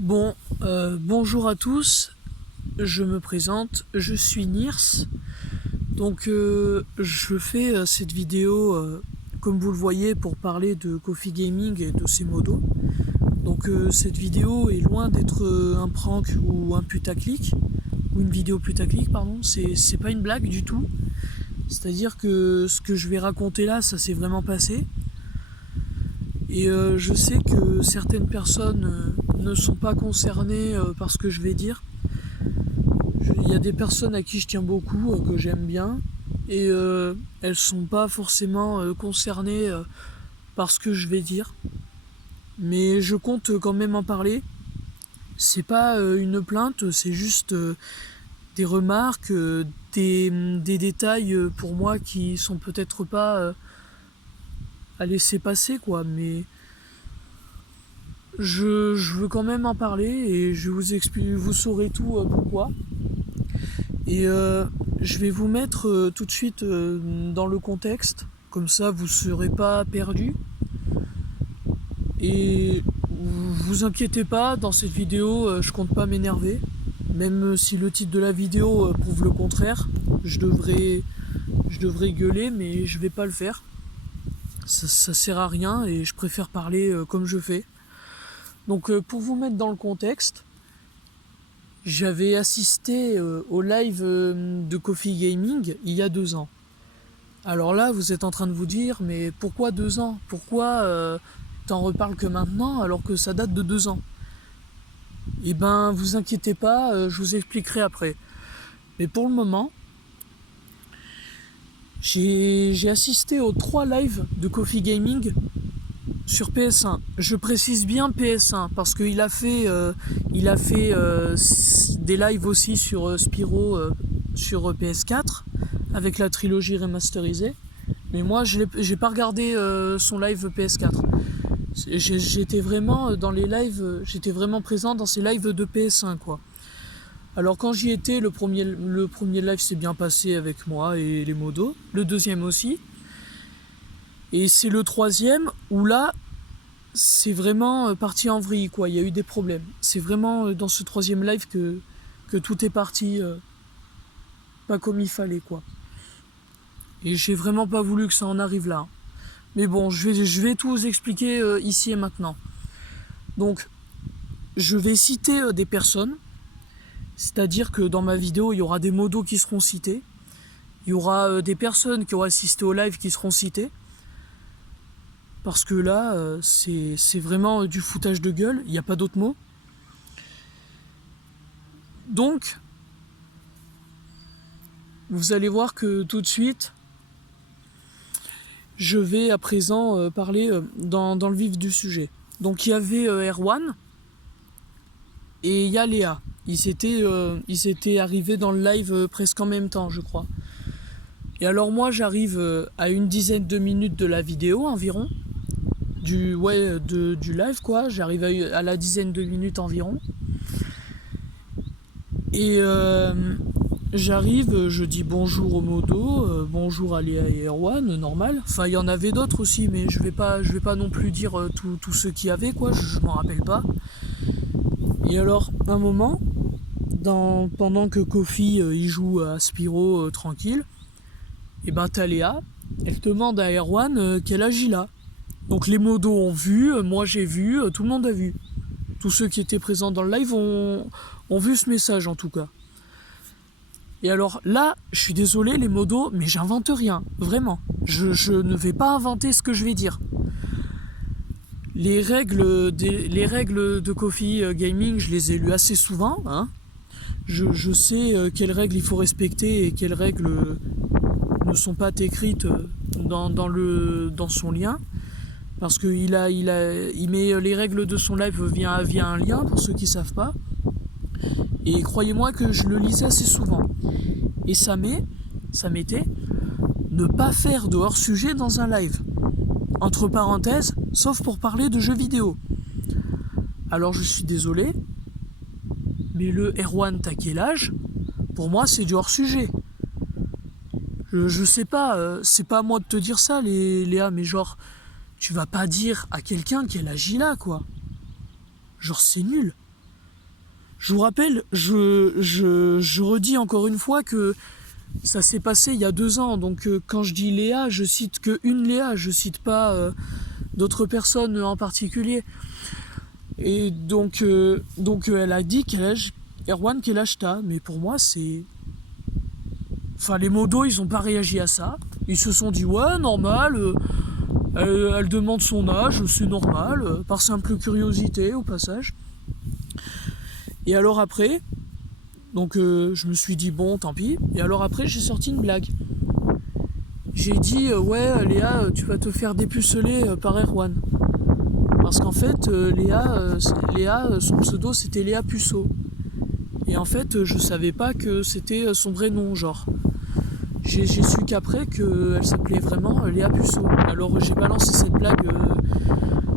Bonjour à tous, je me présente, je suis Nirs. Je fais cette vidéo, comme vous le voyez, pour parler de Coffee Gaming et de ses modos. Cette vidéo est loin d'être un prank ou un putaclic, ou une vidéo putaclic, pardon, c'est pas une blague du tout. C'est-à-dire que ce que je vais raconter là, ça s'est vraiment passé. Et je sais que certaines personnes ne sont pas concernées par ce que je vais dire. Il y a des personnes à qui je tiens beaucoup, que j'aime bien, et elles sont pas forcément concernées par ce que je vais dire. Mais je compte quand même en parler. C'est pas une plainte, c'est juste des remarques, des détails pour moi qui sont peut-être pas à laisser passer, quoi. Mais je veux quand même en parler et je vous explique, vous saurez tout pourquoi. Et je vais vous mettre tout de suite dans le contexte, comme ça vous ne serez pas perdu. Et vous inquiétez pas, dans cette vidéo, je compte pas m'énerver. Même si le titre de la vidéo prouve le contraire, je devrais gueuler, mais je vais pas le faire. Ça sert à rien et je préfère parler comme je fais. Pour vous mettre dans le contexte, j'avais assisté au live de Coffee Gaming il y a 2 ans. Alors là, vous êtes en train de vous dire, mais pourquoi 2 ans? Pourquoi t'en reparles que maintenant alors que ça date de 2 ans? Eh ben, vous inquiétez pas, je vous expliquerai après. Mais pour le moment, j'ai assisté aux 3 lives de Coffee Gaming sur PS1. Je précise bien PS1 parce qu'il a fait des lives aussi sur Spyro sur PS4 avec la trilogie remasterisée. Mais moi, j'ai pas regardé son live PS4. J'étais vraiment dans les lives, j'étais vraiment présent dans ces lives de PS1, quoi. Alors quand j'y étais, le premier live s'est bien passé avec moi et les modos, le deuxième aussi. Et c'est le troisième où là, c'est vraiment parti en vrille, quoi. Il y a eu des problèmes. C'est vraiment dans ce troisième live que tout est parti pas comme il fallait, quoi. Et j'ai vraiment pas voulu que ça en arrive là. Mais bon, je vais tout vous expliquer ici et maintenant. Donc, je vais citer des personnes. C'est-à-dire que dans ma vidéo, il y aura des modos qui seront cités. Il y aura des personnes qui auront assisté au live qui seront citées. Parce que là, c'est vraiment du foutage de gueule. Il n'y a pas d'autre mot. Donc, vous allez voir que tout de suite, je vais à présent parler dans le vif du sujet. Donc il y avait Erwan et il y a Léa. Ils étaient arrivés dans le live presque en même temps, je crois. Et alors moi, j'arrive à une dizaine de minutes de la vidéo environ, du live, quoi. J'arrive à la dizaine de minutes environ. Et j'arrive, je dis bonjour au modo, bonjour à Léa et Erwan, normal. Enfin, il y en avait d'autres aussi, mais je vais pas non plus dire tous ceux qu'il y avait, quoi. Je m'en rappelle pas. Et alors, un moment, pendant que Kofi il joue à Spyro tranquille, et ben t'as Léa, elle demande à Erwan quel âge il a. Donc les modos ont vu, moi j'ai vu, tout le monde a vu. Tous ceux qui étaient présents dans le live ont vu ce message en tout cas. Et alors là, je suis désolé les modos, mais j'invente rien, vraiment. Je ne vais pas inventer ce que je vais dire. Les règles de Coffee Gaming, je les ai lues assez souvent. Hein. Je sais quelles règles il faut respecter et quelles règles ne sont pas écrites dans son lien. Parce qu'il met les règles de son live via un lien, pour ceux qui ne savent pas. Et croyez-moi que je le lisais assez souvent. Et ça m'était ne pas faire de hors-sujet dans un live. Entre parenthèses, sauf pour parler de jeux vidéo. Alors je suis désolé, mais le Erwan, t'as quel âge? Pour moi, c'est du hors-sujet. Je sais pas, c'est pas à moi de te dire ça, Léa, mais genre, tu vas pas dire à quelqu'un quel âge il a, quoi. Genre, c'est nul. Je vous rappelle, je redis encore une fois que ça s'est passé il y a 2 ans. Donc quand je dis Léa, je cite qu'une Léa, je cite pas d'autres personnes en particulier. Et donc elle a dit Erwan, quel âge t'as? Mais pour moi, c'est... Enfin, les modos, ils ont pas réagi à ça. Ils se sont dit, ouais, normal, elle demande son âge, c'est normal, par simple curiosité, au passage. Et alors après, donc je me suis dit, bon, tant pis. Et alors après, j'ai sorti une blague. J'ai dit, ouais, Léa, tu vas te faire dépuceler par Erwan. Parce qu'en fait, Léa, son pseudo, c'était Léa Puceau. Et en fait, je savais pas que c'était son vrai nom, genre. J'ai su qu'après qu'elle s'appelait vraiment Léa Puceau. Alors j'ai balancé cette blague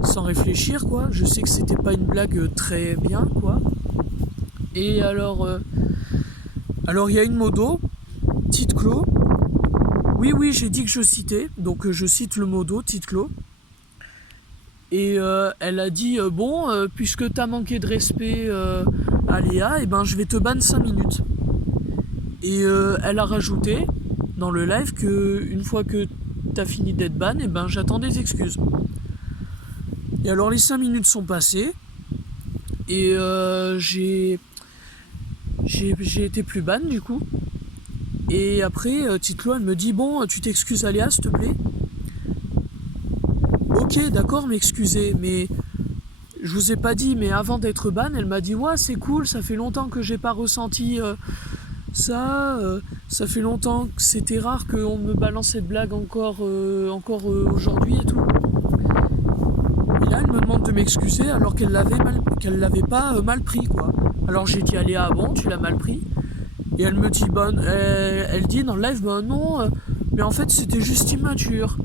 sans réfléchir, quoi. Je sais que c'était pas une blague très bien, quoi. Et alors il y a une modo, Tite Clos. Oui, j'ai dit que je citais, donc je cite le modo, Tite Clos. Et elle a dit, bon, puisque t'as manqué de respect à Léa, et ben je vais te ban 5 minutes. Et elle a rajouté dans le live que une fois que t'as fini d'être ban, et ben j'attends des excuses. Et alors les 5 minutes sont passées, et j'ai été plus ban du coup. Et après, Titlo, elle me dit, bon, tu t'excuses à Léa, s'il te plaît. Ok, d'accord, m'excuser, mais je vous ai pas dit, mais avant d'être ban, elle m'a dit, ouais, c'est cool, ça fait longtemps que j'ai pas ressenti ça, ça fait longtemps que c'était rare qu'on me balance cette blague encore aujourd'hui et tout. Et là, elle me demande de m'excuser alors qu'elle l'avait pas mal pris, quoi. Alors j'ai dit, allez, ah bon, tu l'as mal pris. Et elle me dit, elle dit dans le live, non, mais en fait c'était juste immature.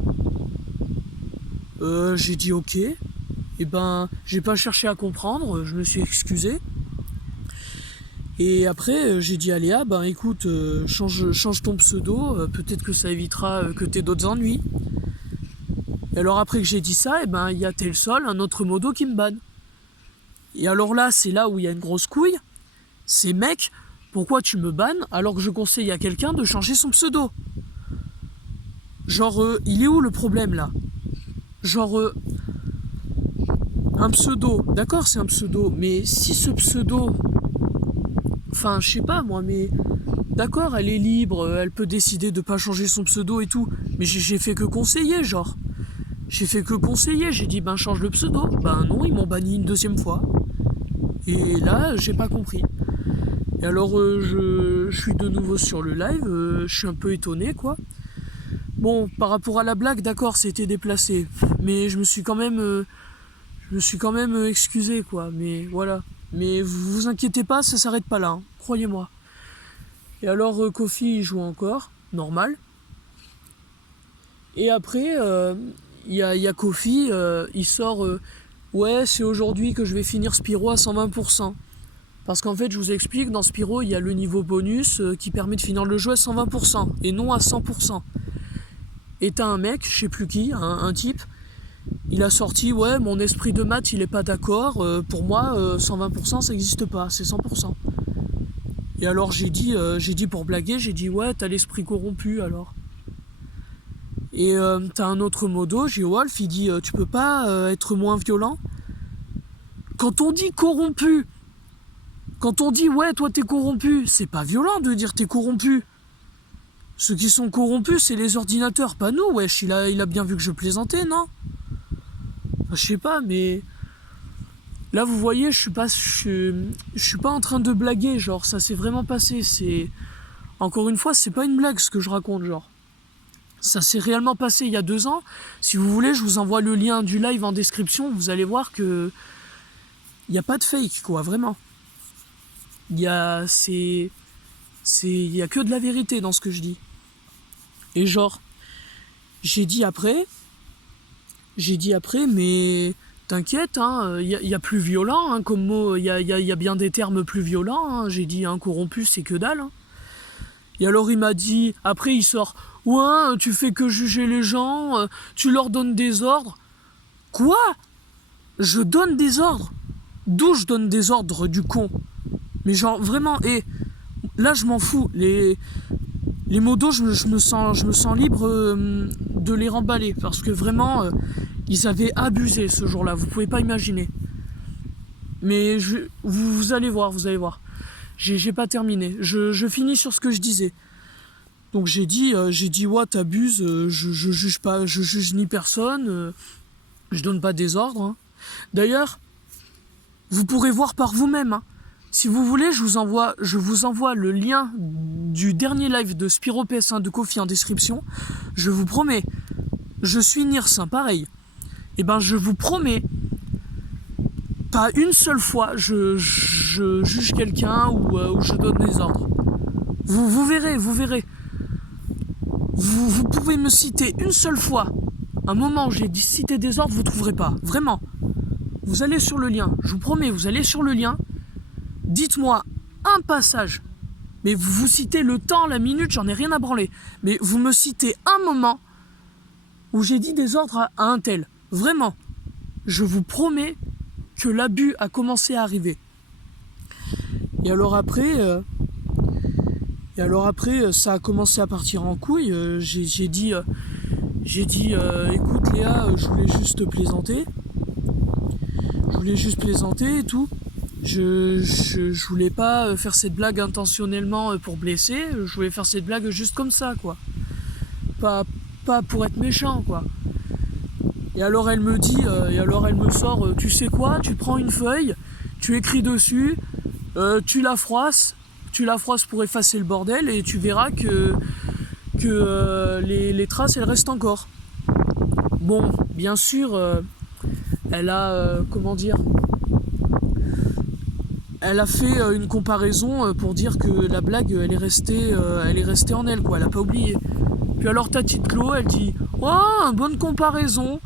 J'ai dit ok, et ben j'ai pas cherché à comprendre, je me suis excusé. Et après j'ai dit à Léa, écoute, change ton pseudo, peut-être que ça évitera que t'aies d'autres ennuis. Et alors après que j'ai dit ça, et ben il y a Telsol, un autre modo qui me banne. Et alors là, c'est là où il y a une grosse couille, c'est mec, pourquoi tu me bannes alors que je conseille à quelqu'un de changer son pseudo? Genre, il est où le problème là? Genre, un pseudo, d'accord, c'est un pseudo, mais si ce pseudo, enfin, je sais pas moi, mais d'accord, elle est libre, elle peut décider de pas changer son pseudo et tout, mais j'ai fait que conseiller, genre. J'ai fait que conseiller, j'ai dit, change le pseudo. Non, ils m'ont banni une 2e fois. Et là, j'ai pas compris. Et alors, je suis de nouveau sur le live, je suis un peu étonné, quoi. Bon, par rapport à la blague, d'accord, c'était déplacé, mais je me suis quand même excusé, quoi. Mais voilà. Mais vous inquiétez pas, ça s'arrête pas là, hein, croyez-moi. Et alors, Kofi, il joue encore, normal. Et après, il y a Kofi, il sort, ouais, c'est aujourd'hui que je vais finir Spyro à 120%. Parce qu'en fait, je vous explique, dans Spyro, il y a le niveau bonus qui permet de finir le jeu à 120%, et non à 100%. Et t'as un mec, je sais plus qui, un type, il a sorti, ouais, mon esprit de maths, il est pas d'accord, pour moi, 120%, ça n'existe pas, c'est 100%. Et alors j'ai dit pour blaguer, j'ai dit, ouais, t'as l'esprit corrompu, alors. Et t'as un autre modo, G-Wolf, il dit, tu peux pas être moins violent? Quand on dit corrompu, quand on dit, ouais, toi t'es corrompu, c'est pas violent de dire t'es corrompu. Ceux qui sont corrompus, c'est les ordinateurs, pas nous, wesh, il a bien vu que je plaisantais, non? Enfin, je sais pas, mais... Là, vous voyez, je suis pas en train de blaguer, genre, ça s'est vraiment passé, c'est... Encore une fois, c'est pas une blague ce que je raconte, genre. Ça s'est réellement passé il y a 2 ans. Si vous voulez, je vous envoie le lien du live en description, vous allez voir que... Il n'y a pas de fake, quoi, vraiment. Il y a que de la vérité dans ce que je dis. Et genre, j'ai dit après, mais t'inquiète, hein, il y a plus violent, hein, comme mot, il y a bien des termes plus violents, hein. J'ai dit, corrompu, c'est que dalle, hein. Et alors il m'a dit, après il sort, ouais, tu fais que juger les gens, tu leur donnes des ordres. Quoi? Je donne des ordres? D'où je donne des ordres, du con? Mais genre vraiment, et là je m'en fous. Les modos, je me sens libre de les remballer. Parce que vraiment, ils avaient abusé ce jour-là. Vous pouvez pas imaginer. Mais vous allez voir, vous allez voir. J'ai pas terminé. Je finis sur ce que je disais. Donc j'ai dit ouais, t'abuses, je juge pas, je juge ni personne, je donne pas des ordres. Hein. D'ailleurs, vous pourrez voir par vous-même. Hein. Si vous voulez, je vous envoie le lien du dernier live de Spiro PS1 de Kofi en description. Je vous promets, je suis Nirs, pareil. Et ben je vous promets, pas une seule fois je juge quelqu'un ou je donne des ordres. Vous verrez, vous verrez. Vous pouvez me citer une seule fois un moment où j'ai cité des ordres, vous trouverez pas. Vraiment. Vous allez sur le lien. Je vous promets, vous allez sur le lien. Dites-moi un passage. Mais vous citez le temps, la minute, j'en ai rien à branler. Mais vous me citez un moment où j'ai dit des ordres à un tel. Vraiment. Je vous promets que l'abus a commencé à arriver. Et alors après, ça a commencé à partir en couille. J'ai dit, écoute Léa, je voulais juste plaisanter. Et tout. Je voulais pas faire cette blague intentionnellement pour blesser. Je voulais faire cette blague juste comme ça, quoi. Pas pour être méchant, quoi. Et alors elle me sort, tu sais quoi, tu prends une feuille, tu écris dessus, tu la froisses pour effacer le bordel et tu verras que les traces elles restent encore. Bon, bien sûr, elle a elle a fait une comparaison pour dire que la blague elle est restée en elle, quoi, elle a pas oublié. Puis alors ta petite Chlo, elle dit oh, bonne comparaison.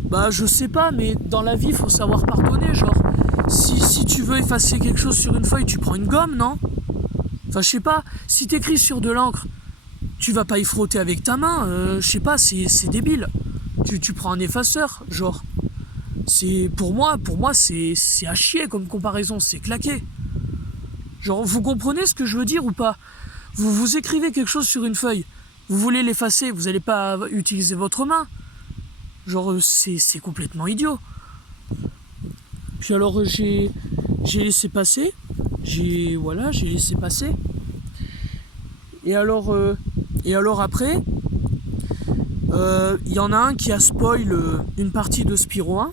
Bah je sais pas, mais dans la vie faut savoir pardonner, genre si tu veux effacer quelque chose sur une feuille, tu prends une gomme, non? Enfin je sais pas, si t'écris sur de l'encre, tu vas pas y frotter avec ta main, je sais pas, c'est débile. Tu prends un effaceur, genre. Pour moi c'est à chier comme comparaison, c'est claqué. Genre vous comprenez ce que je veux dire ou pas? Vous écrivez quelque chose sur une feuille, vous voulez l'effacer, vous allez pas utiliser votre main. Genre c'est complètement idiot. Puis alors j'ai laissé passer. J'ai laissé passer. Et alors après, y en a un qui a spoil une partie de Spiro 1.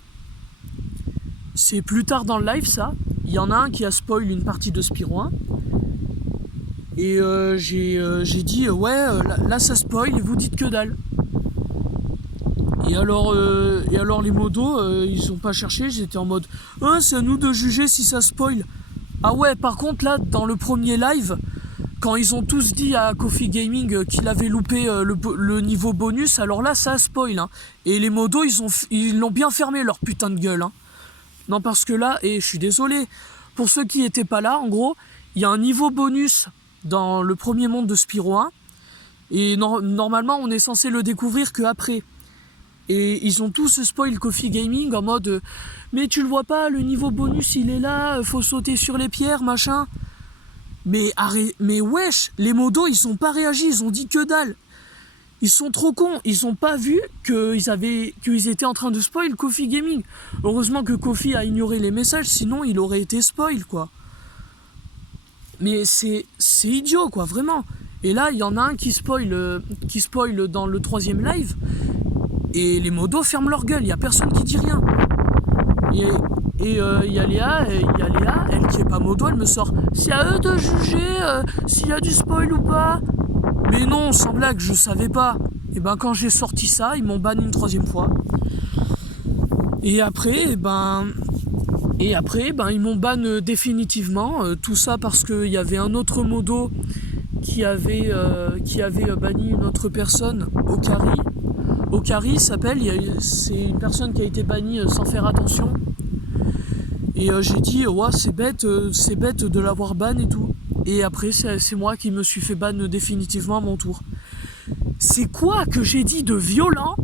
C'est plus tard dans le live ça. Il y en a un qui a spoil une partie de Spiro 1. Et j'ai dit ouais là ça spoil et vous dites que dalle. Et alors les modos, ils ont pas cherché, j'étais en mode c'est à nous de juger si ça spoil. Ah ouais, par contre là, dans le premier live, quand ils ont tous dit à Kofi Gaming qu'il avait loupé le niveau bonus, alors là ça spoil. Hein. Et les modos, ils l'ont bien fermé leur putain de gueule. Hein. Non parce que là, et je suis désolé, pour ceux qui étaient pas là, en gros, il y a un niveau bonus dans le premier monde de Spiro 1, et normalement on est censé le découvrir que après. Et ils ont tous spoil Kofi Gaming en mode mais tu le vois pas, le niveau bonus il est là, faut sauter sur les pierres, machin. Mais wesh, les modos ils ont pas réagi, ils ont dit que dalle. Ils sont trop cons, ils ont pas vu qu'ils étaient en train de spoil Kofi Gaming. Heureusement que Kofi a ignoré les messages, sinon il aurait été spoil, quoi. Mais c'est idiot, quoi, vraiment. Et là, il y en a un qui spoil dans le 3e live. Et les modos ferment leur gueule, il n'y a personne qui dit rien. Et il y a Léa, elle qui est pas modo, elle me sort c'est à eux de juger s'il y a du spoil ou pas. Mais non, sans blague, je savais pas. Et ben quand j'ai sorti ça, ils m'ont banni une 3e fois. Et après, ils m'ont ban définitivement. Tout ça parce qu'il y avait un autre modo qui avait banni une autre personne, Okari. Okari s'appelle, c'est une personne qui a été bannie sans faire attention. Et j'ai dit, ouais, c'est bête de l'avoir ban et tout. Et après, c'est moi qui me suis fait ban définitivement à mon tour. C'est quoi que j'ai dit de violent?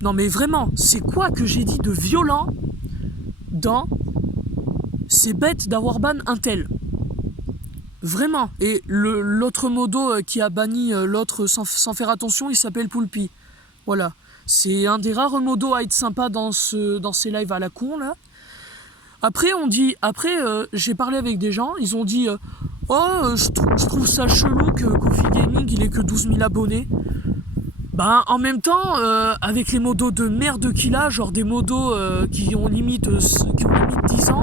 Non mais vraiment, c'est quoi que j'ai dit de violent dans c'est bête d'avoir ban un tel? Vraiment. Et l'autre modo qui a banni l'autre sans faire attention, il s'appelle Poulpi. Voilà. C'est un des rares modos à être sympa dans ces lives à la con, là. Après, j'ai parlé avec des gens, ils ont dit je trouve ça chelou que Coffee Gaming, il ait que 12 000 abonnés. Ben, en même temps, avec les modos de merde qu'il a, genre des modos qui ont limite 10 ans,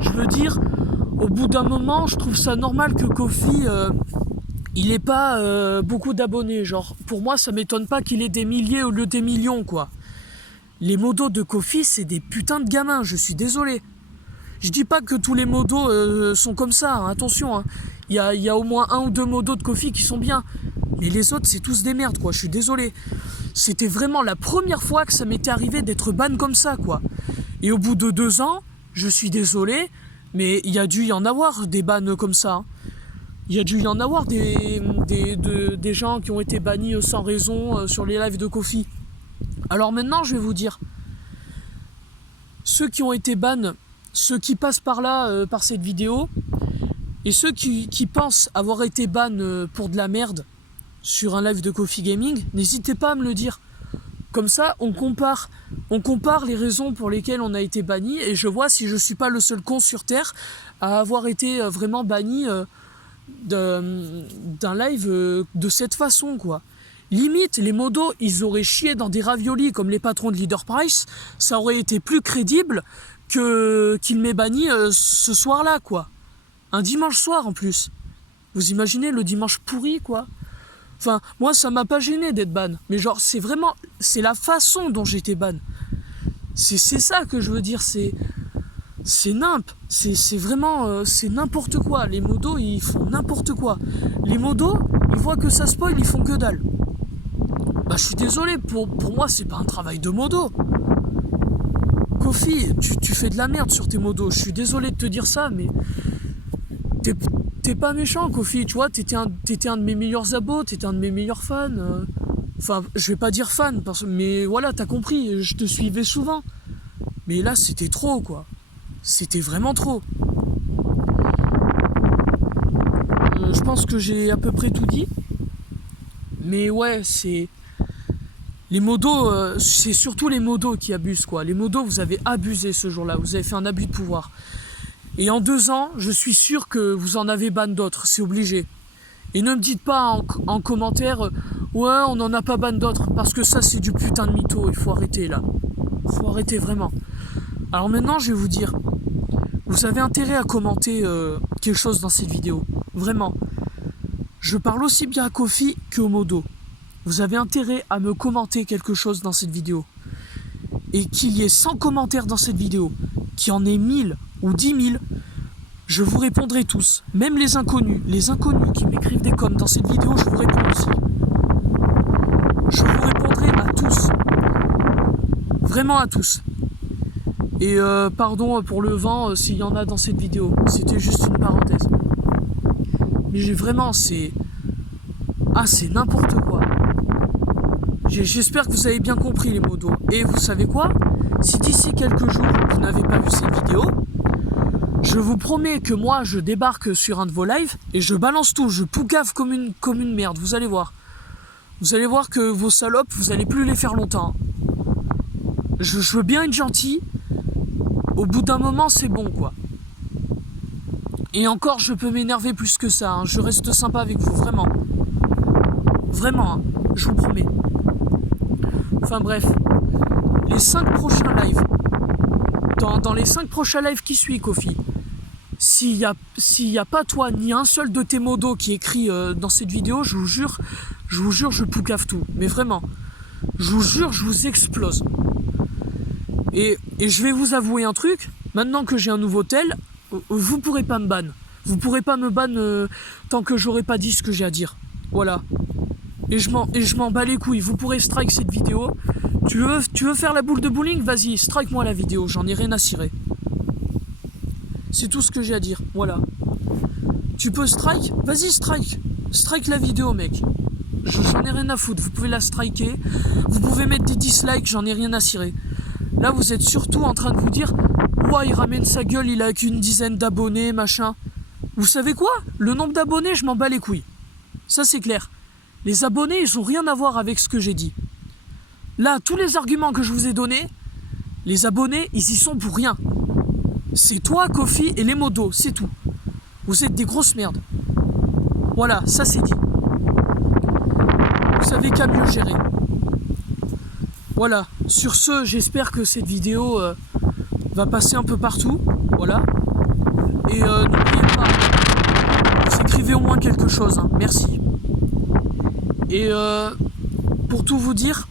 je veux dire, au bout d'un moment, je trouve ça normal que Coffee, il ait pas beaucoup d'abonnés. Genre, pour moi, ça m'étonne pas qu'il ait des milliers au lieu des millions, quoi. Les modos de Coffee, c'est des putains de gamins, je suis désolé. Je dis pas que tous les modos sont comme ça, hein, attention. Hein. Il y a au moins 1 ou 2 modos de Coffee qui sont bien. Mais les autres, c'est tous des merdes, quoi. Je suis désolé. C'était vraiment la première fois que ça m'était arrivé d'être ban comme ça, quoi. Et au bout de 2 ans, je suis désolé, mais il y a dû y en avoir des bans comme ça. Hein. Il y a dû y en avoir des gens qui ont été bannis sans raison sur les lives de Coffee. Alors maintenant, je vais vous dire. Ceux qui ont été ban, ceux qui passent par là, par cette vidéo, et ceux qui pensent avoir été ban pour de la merde sur un live de Coffee Gaming, n'hésitez pas à me le dire. Comme ça, on compare les raisons pour lesquelles on a été banni, et je vois si je suis pas le seul con sur Terre à avoir été vraiment banni d'un live de cette façon, quoi. Limite, les modos, ils auraient chié dans des raviolis comme les patrons de Leader Price, ça aurait été plus crédible qu'il m'ait banni ce soir-là, quoi. Un dimanche soir, en plus. Vous imaginez le dimanche pourri, quoi. Enfin, moi, ça m'a pas gêné d'être ban. Mais genre, c'est la façon dont j'étais ban. C'est ça que je veux dire, c'est nimp. C'est vraiment, c'est n'importe quoi. Les modos, ils font n'importe quoi. Les modos, ils voient que ça spoil, ils font que dalle. Bah, je suis désolé, pour moi, c'est pas un travail de modo. Coffee, tu fais de la merde sur tes modos. Je suis désolé de te dire ça, mais t'es pas méchant, Coffee, tu vois, t'étais un de mes meilleurs abos, t'étais un de mes meilleurs fans. Enfin, je vais pas dire fan, mais voilà, t'as compris, je te suivais souvent. Mais là, c'était trop, quoi. C'était vraiment trop. Je pense que j'ai à peu près tout dit. Mais ouais, c'est... Les modos, c'est surtout les modos qui abusent, quoi. Les modos, vous avez abusé ce jour-là, vous avez fait un abus de pouvoir. Et en 2 ans, je suis sûr que vous en avez ban d'autres, c'est obligé. Et ne me dites pas en commentaire, ouais, on n'en a pas ban d'autres, parce que ça, c'est du putain de mytho, il faut arrêter, là. Il faut arrêter, vraiment. Alors maintenant, je vais vous dire, vous avez intérêt à commenter quelque chose dans cette vidéo. Vraiment. Je parle aussi bien à Coffee qu'au modo. Vous avez intérêt à me commenter quelque chose dans cette vidéo. Et qu'il y ait 100 commentaires dans cette vidéo, qu'il y en ait 1000 ou 10 000, je vous répondrai tous. Même les inconnus qui m'écrivent des coms dans cette vidéo, je vous réponds aussi. Je vous répondrai à tous. Vraiment à tous. Et pardon pour le vent s'il y en a dans cette vidéo. C'était juste une parenthèse. Mais vraiment, c'est n'importe quoi. J'espère que vous avez bien compris les modos. Et vous savez quoi? Si d'ici quelques jours, vous n'avez pas vu cette vidéo, je vous promets que moi, je débarque sur un de vos lives et je balance tout. Je pougave comme une merde, vous allez voir. Vous allez voir que vos salopes, vous allez plus les faire longtemps. Je veux bien être gentil. Au bout d'un moment, c'est bon, quoi. Et encore, je peux m'énerver plus que ça. Hein. Je reste sympa avec vous, vraiment. Vraiment, hein. Je vous promets. Enfin bref. Les 5 prochains lives. Dans les 5 prochains lives qui suivent, Coffee, s'il y a pas toi, ni un seul de tes modos qui écrit dans cette vidéo, je vous jure, je poucave tout. Mais vraiment. Je vous jure, je vous explose. Et je vais vous avouer un truc. Maintenant que j'ai un nouveau tel, vous pourrez pas me ban. Vous pourrez pas me ban tant que j'aurai pas dit ce que j'ai à dire. Voilà. Et je m'en bats les couilles. Vous pourrez strike cette vidéo. Tu veux faire la boule de bowling? Vas-y, strike moi la vidéo. J'en ai rien à cirer. C'est tout ce que j'ai à dire. Voilà. Tu peux strike? Vas-y, strike. Strike la vidéo, mec. J'en ai rien à foutre. Vous pouvez la striker. Vous pouvez mettre des dislikes. J'en ai rien à cirer. Là, vous êtes surtout en train de vous dire: ouah, il ramène sa gueule, il a qu'une dizaine d'abonnés, machin. Vous savez quoi? Le nombre d'abonnés, je m'en bats les couilles. Ça, c'est clair. Les abonnés, ils ont rien à voir avec ce que j'ai dit. Là, tous les arguments que je vous ai donnés, les abonnés, ils y sont pour rien. C'est toi, Kofi et les modos, c'est tout. Vous êtes des grosses merdes. Voilà, ça c'est dit. Vous savez qu'à mieux gérer. Voilà, sur ce, j'espère que cette vidéo va passer un peu partout. Voilà. Et n'oubliez pas, vous écrivez au moins quelque chose, hein. Merci. Et pour tout vous dire,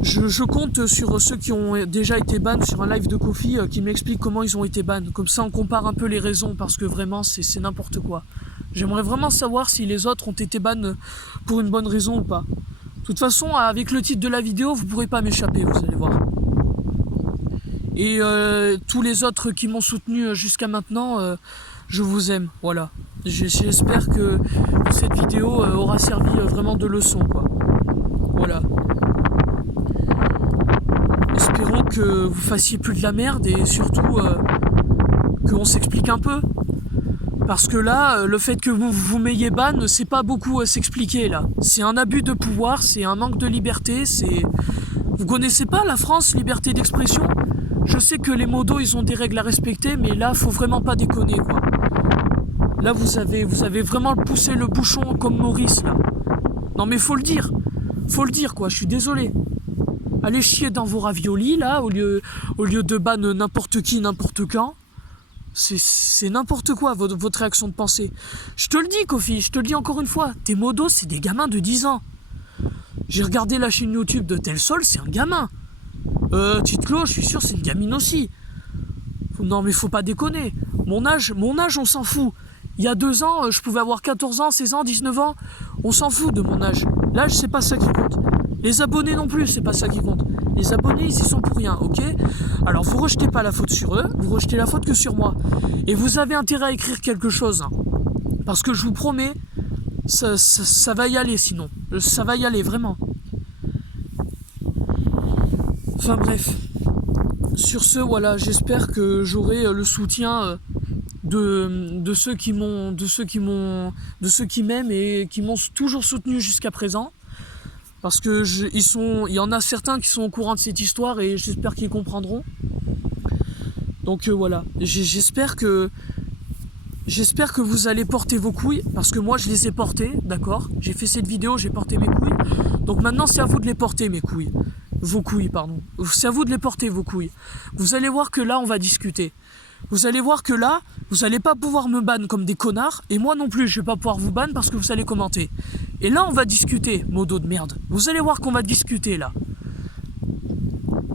je compte sur ceux qui ont déjà été bans sur un live de Kofi qui m'expliquent comment ils ont été bans. Comme ça, on compare un peu les raisons parce que vraiment, c'est n'importe quoi. J'aimerais vraiment savoir si les autres ont été bans pour une bonne raison ou pas. De toute façon, avec le titre de la vidéo, vous ne pourrez pas m'échapper, vous allez voir. Et tous les autres qui m'ont soutenu jusqu'à maintenant, je vous aime, voilà. J'espère que cette vidéo aura servi vraiment de leçon, quoi. Voilà. Espérons que vous fassiez plus de la merde et surtout qu'on s'explique un peu. Parce que là, le fait que vous m'ayez ban, c'est pas beaucoup s'expliquer là. C'est un abus de pouvoir, c'est un manque de liberté, c'est... Vous connaissez pas la France, liberté d'expression? Je sais que les modos, ils ont des règles à respecter, mais là, faut vraiment pas déconner, quoi. Là, vous avez vraiment poussé le bouchon comme Maurice, là. Non mais faut le dire, quoi, je suis désolé. Allez chier dans vos raviolis, là, au lieu de ban n'importe qui, n'importe quand. C'est n'importe quoi, votre réaction de pensée. Je te le dis, Kofi, je te le dis encore une fois, tes modos, c'est des gamins de 10 ans. J'ai regardé la chaîne YouTube de Tel Sol, c'est un gamin. Titlo, je suis sûr, c'est une gamine aussi. Non, mais faut pas déconner. Mon âge, on s'en fout. Il y a 2 ans, je pouvais avoir 14 ans, 16 ans, 19 ans. On s'en fout de mon âge. L'âge, c'est pas ça qui compte. Les abonnés non plus, c'est pas ça qui compte. Les abonnés, ils y sont pour rien, ok? Alors, vous rejetez pas la faute sur eux, vous rejetez la faute que sur moi. Et vous avez intérêt à écrire quelque chose. Hein. Parce que je vous promets, ça va y aller sinon. Ça va y aller, vraiment. Enfin bref. Sur ce, voilà, j'espère que j'aurai le soutien de ceux qui m'aiment et qui m'ont toujours soutenu jusqu'à présent. Parce que il y en a certains qui sont au courant de cette histoire et j'espère qu'ils comprendront. Donc voilà, j'espère que vous allez porter vos couilles, parce que moi je les ai portées, d'accord? J'ai fait cette vidéo, j'ai porté mes couilles. Donc maintenant c'est à vous de les porter, mes couilles. Vos couilles, pardon. C'est à vous de les porter, vos couilles. Vous allez voir que là on va discuter. Vous allez voir que là, vous allez pas pouvoir me ban comme des connards, et moi non plus je vais pas pouvoir vous ban parce que vous allez commenter. Et là on va discuter, modos de merde. Vous allez voir qu'on va discuter là.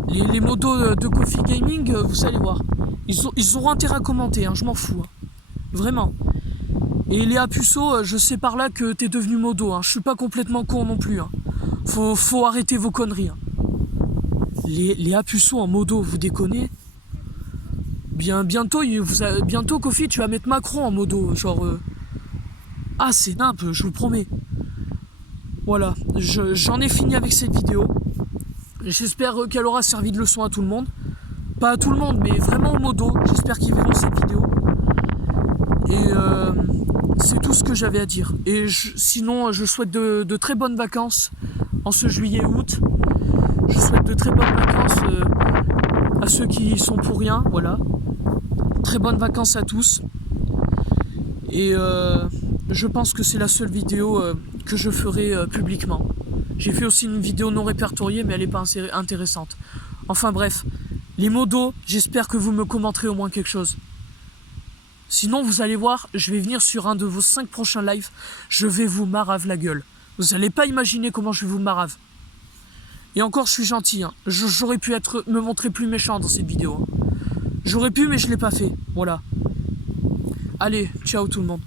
Les modos de Kofi Gaming, vous allez voir. Ils auront intérêt à commenter, hein, je m'en fous. Hein. Vraiment. Et Léa Puceau, je sais par là que t'es devenu modo, hein. Je suis pas complètement con non plus. Hein. Faut arrêter vos conneries. Hein. Léa Puceau en modo, vous déconnez? Bientôt, Kofi, tu vas mettre Macron en modo, genre... Ah, c'est nimp, je vous promets. Voilà, j'en ai fini avec cette vidéo. J'espère qu'elle aura servi de leçon à tout le monde. Pas à tout le monde, mais vraiment aux modos. J'espère qu'ils verront cette vidéo. Et c'est tout ce que j'avais à dire. Et sinon, je souhaite de très bonnes vacances en ce juillet-août. Je souhaite de très bonnes vacances à ceux qui y sont pour rien, voilà. Très bonnes vacances à tous. Et je pense que c'est la seule vidéo que je ferai publiquement. J'ai fait aussi une vidéo non répertoriée, mais elle n'est pas intéressante. Enfin bref, les modos, j'espère que vous me commenterez au moins quelque chose. Sinon, vous allez voir, je vais venir sur un de vos 5 prochains lives, je vais vous marave la gueule. Vous n'allez pas imaginer comment je vais vous marave. Et encore, je suis gentil, hein. J'aurais pu me montrer plus méchant dans cette vidéo. Hein. J'aurais pu, mais je ne l'ai pas fait. Voilà. Allez, ciao tout le monde.